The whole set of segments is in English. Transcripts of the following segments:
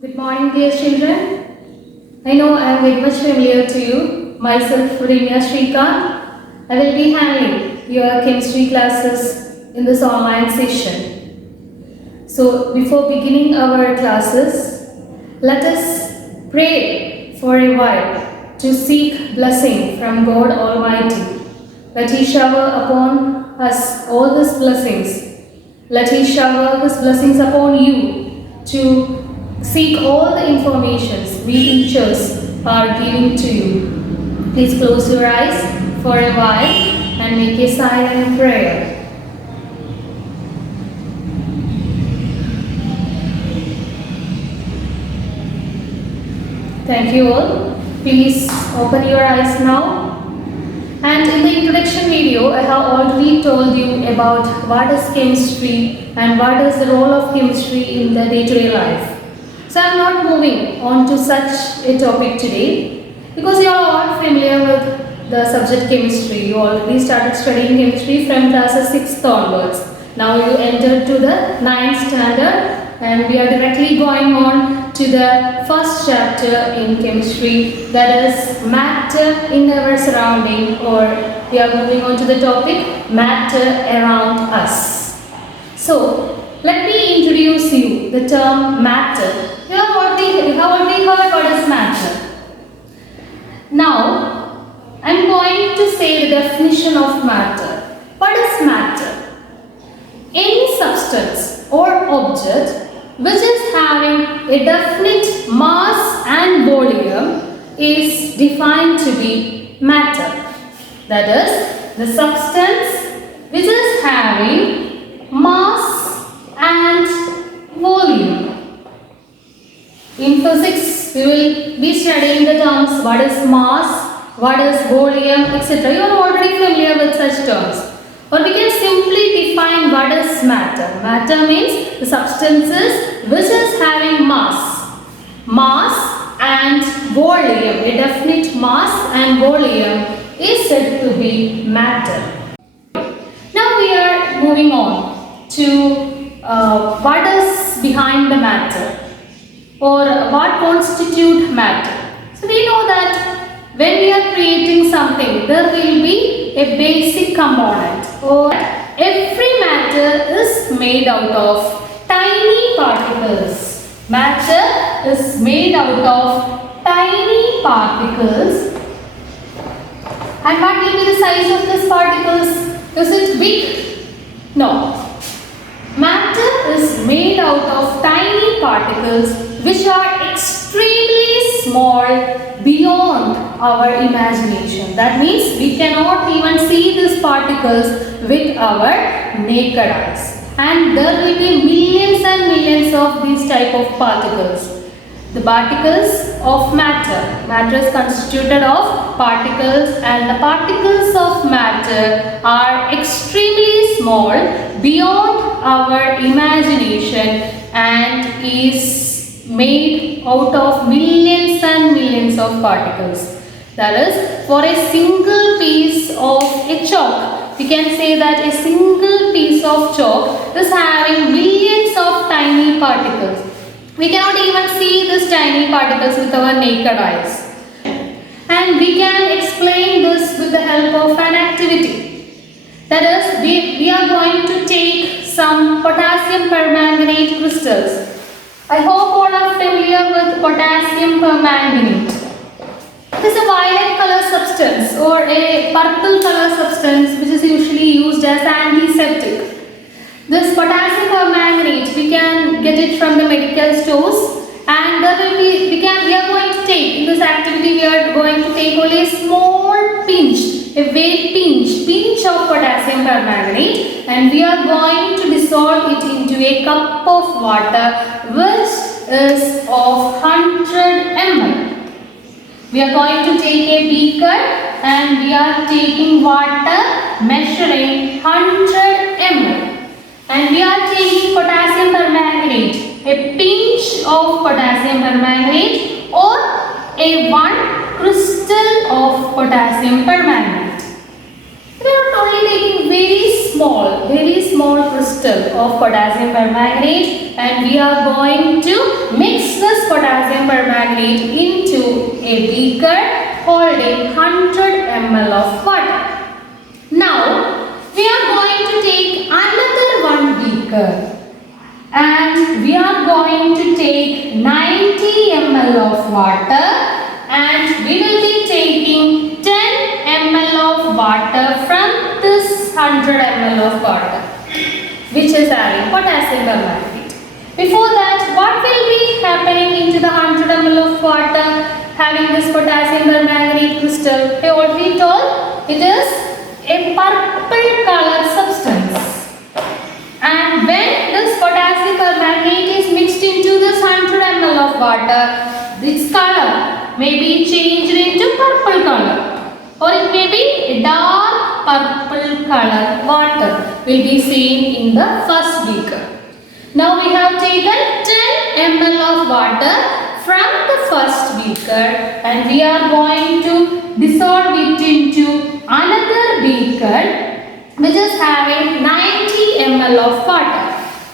Good morning, dear children. I know I am very much familiar to you. Myself, Rimya Shrikant. I will be handling your chemistry classes in this online session. So, before beginning our classes, let us pray for a while to seek blessing from God Almighty. Let He shower upon us all His blessings. Let He shower His blessings upon you to seek all the informations we teachers are giving to you. Please close your eyes for a while and make a silent prayer. Thank you all. Please open your eyes now. And in the introduction video, I have already told you about what is chemistry and what is the role of chemistry in the day-to-day life. So I am not moving on to such a topic today because you are all familiar with the subject chemistry. You already started studying chemistry from classes 6th onwards. Now you enter to the 9th standard and we are directly going on to the first chapter in chemistry, that is matter in our surrounding, or we are moving on to the topic matter around us. So let me introduce you the term matter. You have already heard what is matter. Now I am going to say the definition of matter. What is matter? Any substance or object which is having a definite mass and volume is defined to be matter. That is, the substance which is having mass and volume. In physics, we will be studying the terms what is mass, what is volume, etc. You are already familiar with such terms. Or we can simply define what is matter. Matter means the substances which is having mass and volume. A definite mass and volume is said to be matter. Now we are moving on to what is behind the matter or what constitutes matter. So we know that when we are creating something, there will be a basic component, or every matter is made out of tiny particles. Matter is made out of tiny particles. And what will be the size of these particles? Is it big? No. Matter is made out of tiny particles which are extremely small beyond our imagination. That means we cannot even see these particles with our naked eyes. And there will be millions and millions of these type of particles. The particles of matter. Matter is constituted of particles, and the particles of matter are extremely small beyond our imagination and is made out of millions and millions of particles. That is, for a single piece of a chalk, we can say that a single piece of chalk is having millions of tiny particles. We cannot even see these tiny particles with our naked eyes. And we can explain this with the help of an activity. That is, we are going to take some potassium permanganate crystals. I hope all are familiar with potassium permanganate. It is a violet color substance or a purple color substance which is usually used as antiseptic. This potassium permanganate, we can get it from the medical stores, and we are going to take, in this activity we are going to take only a small pinch, a very pinch of potassium permanganate, and we are going to dissolve it into a cup of water which is of 100 ml. We are going to take a beaker and we are taking water measuring 100 ml. And we are taking potassium permanganate, a pinch of potassium permanganate or a one crystal of potassium permanganate. We are not only taking very small crystal of potassium permanganate, and we are going to mix this permanganate into a beaker holding 100 ml of water. Now, we are going to take another one beaker and we are going to take 90 ml of water and we will be taking 10 ml of water from this 100 ml of water which is having potassium permanganate. Before that, what will be happening into the 100 ml of water having this potassium permanganate crystal? I already told it is a purple color substance. And when this potassium permanganate is mixed into this 100 ml of water, its color may be changed into purple color or it may be a dark purple color water will be seen in the first beaker. Now we have taken 10 ml of water from the first beaker and we are going to dissolve it into another beaker which is having 90 ml of water.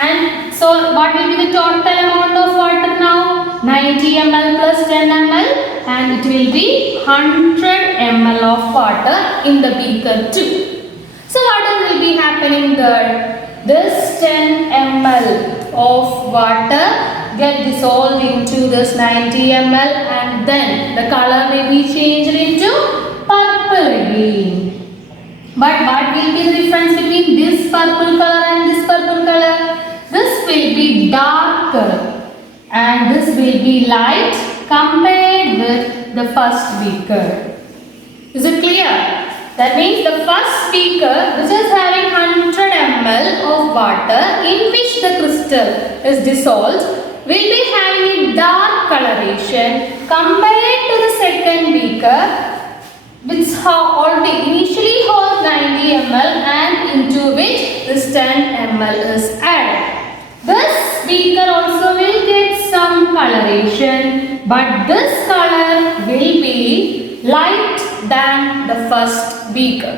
And so what will be the total amount of water now? 90 ml plus 10 ml and it will be 100 ml of water in the beaker 2. So what will be happening there? This 10 ml of water get dissolved into this 90 ml and then the color may be changed into purple again. But what will be the difference between this purple color and this purple color? This will be darker and this will be light compared with the first beaker. Is it clear? That means the first beaker which is having 100 ml of water in which the crystal is dissolved will be having a dark coloration compared to the second beaker which already initially holds 90 ml and into which this 10 ml is added. This beaker also will get some coloration but this color will be light than the first beaker.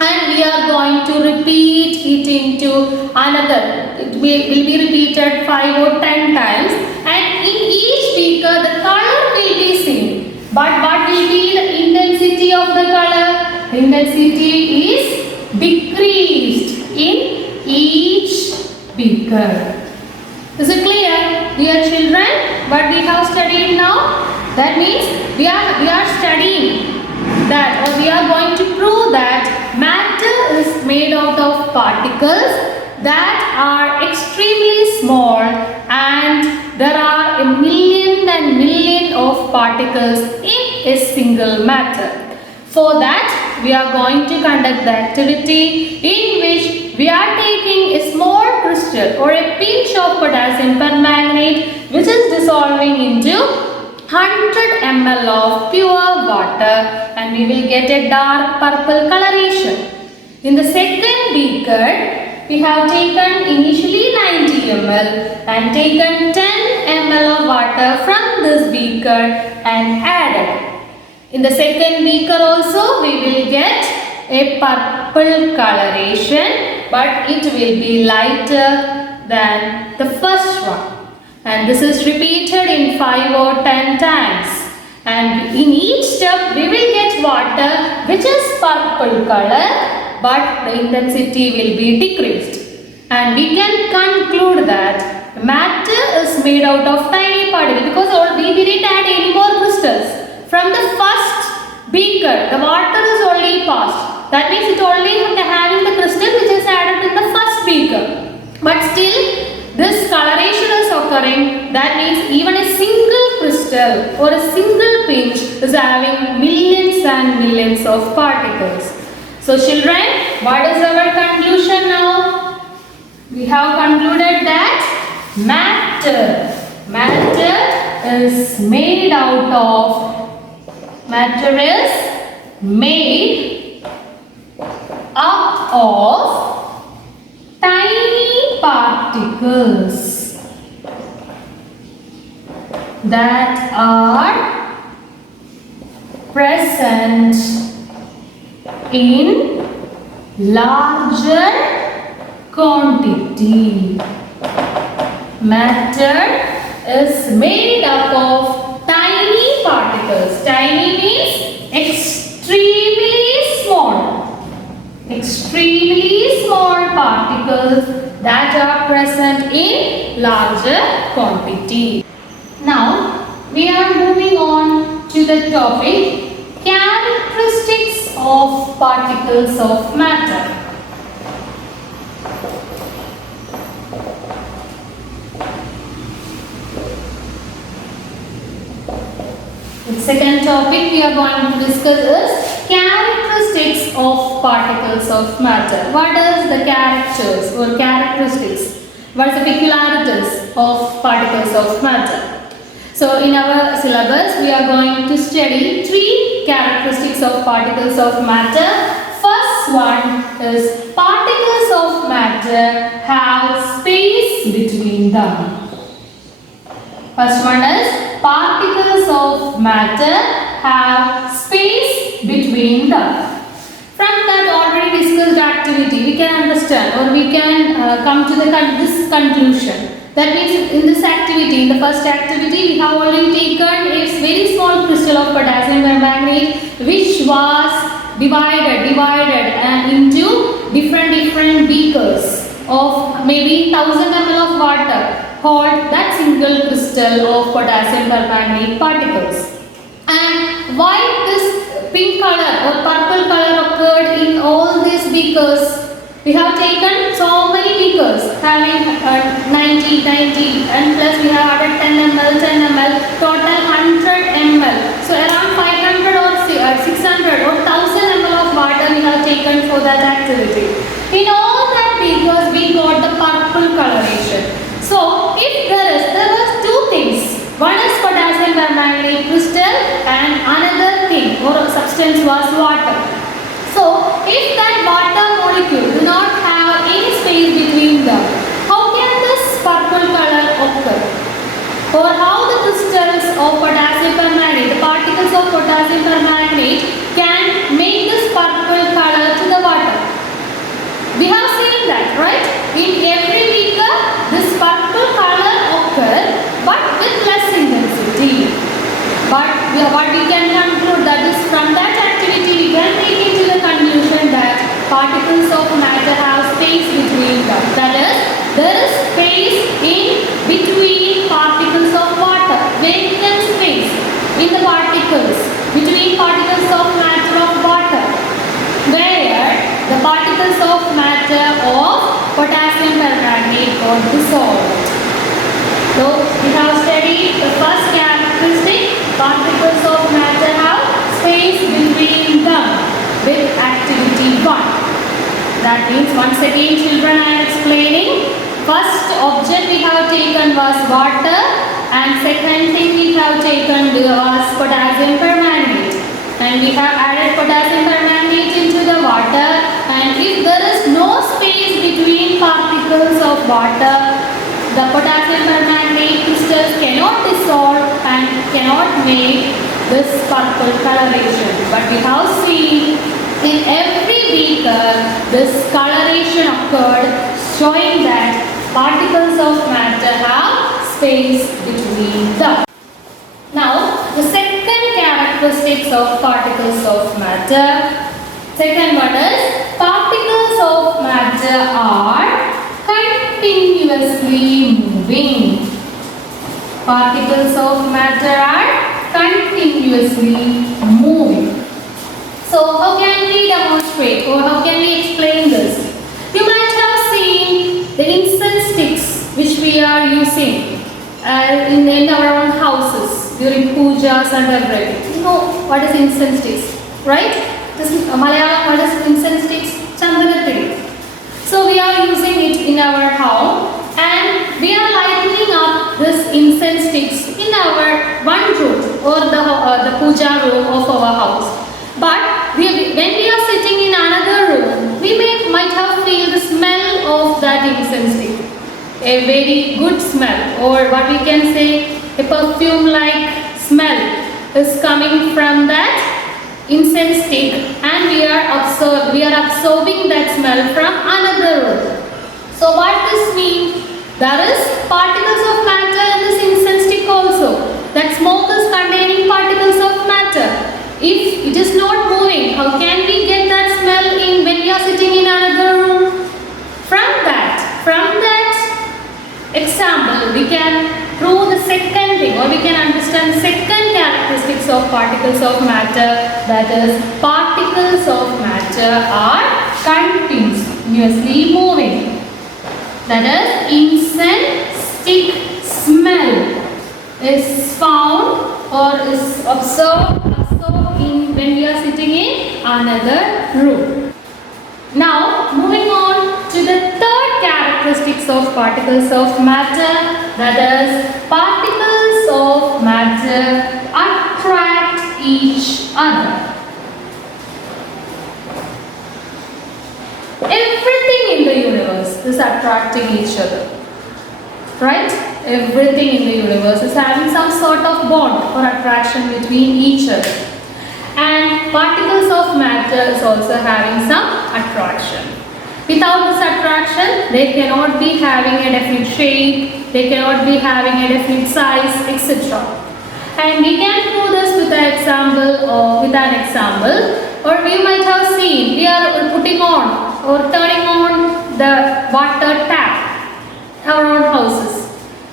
And we are going to repeat it into another. It will be repeated 5 or 10 times and in each beaker the color will be same. But what will be the intensity of the color? The intensity is decreased in each beaker. Is it clear, dear children, what we have studied now? That means we are studying that or we are going to prove that matter is made out of particles that are extremely small and there are a million and million of particles in a single matter. For that, we are going to conduct the activity in which we are taking a small crystal or a pinch of potassium permanganate which is dissolving into 100 ml of pure water and we will get a dark purple coloration. In the second beaker, we have taken initially 90 ml and taken 10 ml of water from this beaker and added. In the second beaker also we will get a purple coloration but it will be lighter than the first one. And this is repeated in 5 or 10 times. And in each step we will get water which is purple color but the intensity will be decreased. And we can conclude that matter is made out of tiny particles because we didn't add any more crystals. From the first beaker, the water is already passed. That means it only having the crystal which is added in the first beaker. But still, this coloration is occurring. That means even a single crystal or a single pinch is having millions and millions of particles. So children, what is our conclusion now? We have concluded that matter is made up of tiny particles that are present in larger quantity. Matter is made up of particles. Tiny means extremely small. Extremely small particles that are present in larger quantity. Now we are moving on to the topic characteristics of particles of matter. The second topic we are going to discuss is characteristics of particles of matter. What is the characters or characteristics? What is the peculiarities of particles of matter? So in our syllabus we are going to study three characteristics of particles of matter. First one is particles of matter have space between them. First one is particles of matter have space between them. From that already discussed activity, we can understand or we can come to this conclusion. That means in this activity, in the first activity, we have already taken a very small crystal of potassium permanganate which was divided into different beakers of maybe 1000 ml of water. Hold that single crystal of potassium permanganate particles. And why this pink color or purple color occurred in all these beakers? We have taken so many beakers having 90 and plus we have added 10 ml, total 100 ml. So around 500 or 600 or 1000 ml of water we have taken for that activity. In all that beakers we got the purple coloration. So if there was two things. One is potassium permanganate crystal and another thing or substance was water. So if that water molecule do not have any space between them, how can this purple color occur? Or how the crystals of potassium permanganate, the particles of potassium permanganate can make this purple color to the water? We have seen that, right? In every beaker, this purple color occurs but with less intensity. But what we can conclude that is from that activity we can take into the conclusion that particles of matter have space between them. That is, there is space in between particles of water, vacant space in the particles, between particles of matter of water, where the particles of matter of potassium permanganate got dissolved. So we have studied the first characteristic, particles of matter have space between them with activity 1. That means once again children I am explaining, first object we have taken was water and second thing we have taken was potassium permanganate. And we have added potassium permanganate into the water, and if there is no space between particles of water, the potassium permanganate crystals cannot dissolve and cannot make this purple coloration. But we have seen in every beaker this coloration occurred, showing that particles of matter have space between them. Now the second characteristics of particles of matter. Second one is particles of matter are continuously moving. Particles of matter are continuously moving. So how can we demonstrate or how can we explain this? You might have seen the incense sticks which we are using in our own houses during pujas and everything. You know what is incense sticks, right? This is Malayalam, what is incense sticks? Chandanathiri. So we are using it in our home and we are lighting up this incense sticks in our one room or the puja room of our house. But when we are sitting in another room, we might have feel the smell of that incense stick. A very good smell, or what we can say, a perfume-like smell is coming from that incense stick, and we are absorbing that smell from another room. So what this means? There is particles of matter in this incense stick also. That smoke is containing particles of matter. How can we get that smell in when we are sitting in another room? From that example, we can prove the second thing, or we can understand second characteristics of particles of matter. That is, particles of matter are continuously moving. That is, incense stick smell is found or is observed in when we are sitting in another room. Now, moving on to the third characteristics of particles of matter, that is, particles of matter attract each other. Everything in the universe is attracting each other, right? Everything in the universe is having some sort of bond or attraction between each other. And particles of matter is also having some attraction. Without this attraction, they cannot be having a definite shape, they cannot be having a definite size, etc. And we can prove this with an example or we might have seen we are putting on or turning on the water tap around houses.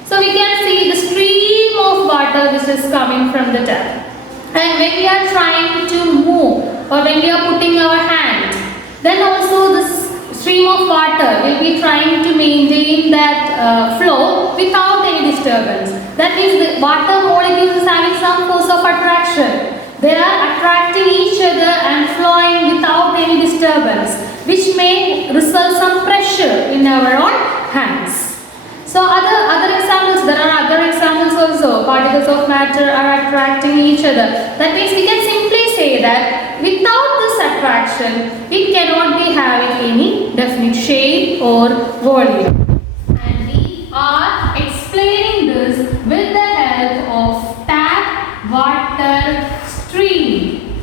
So we can see the stream of water which is coming from the tap. And when we are trying to move or when we are putting our hand, then also this stream of water will be trying to maintain that flow without any disturbance. That means the water molecules is having some force of attraction. They are attracting each other and flowing without any disturbance, which may result some pressure in our own hands. So other examples, there are other examples also. Particles of matter are attracting each other. That means we can simply say that without this attraction, it cannot be having any definite shape or volume. And we are explaining this with the help of tap water stream.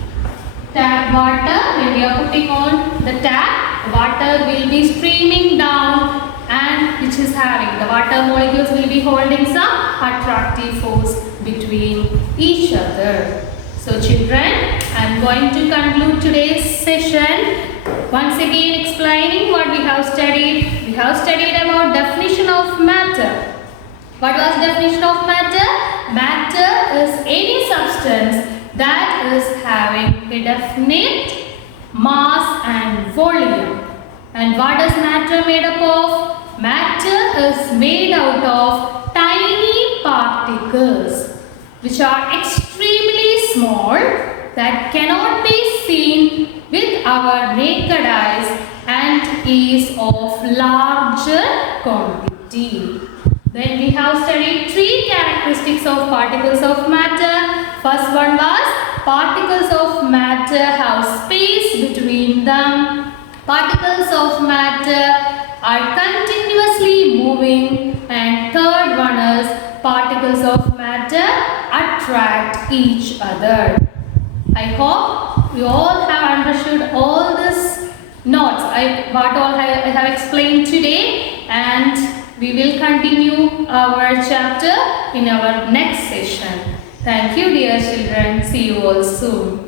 Tap water, when we are putting on the tap, water will be streaming down, and which is having the water molecules will be holding some attractive force between each other. So children, I am going to conclude today's session. Once again explaining what we have studied. We have studied about definition of matter. What was definition of matter? Matter is any substance that is having a definite mass and volume. And what is matter made up of? Matter is made out of tiny particles which are extremely small that cannot be seen with our naked eyes and is of larger quantity. Then we have studied three characteristics of particles of matter. First one was particles of matter have space between them. Particles of matter are continuously moving, and third one is particles of matter attract each other. I hope you all have understood all these notes, what all I have explained today, and we will continue our chapter in our next session. Thank you, dear children. See you all soon.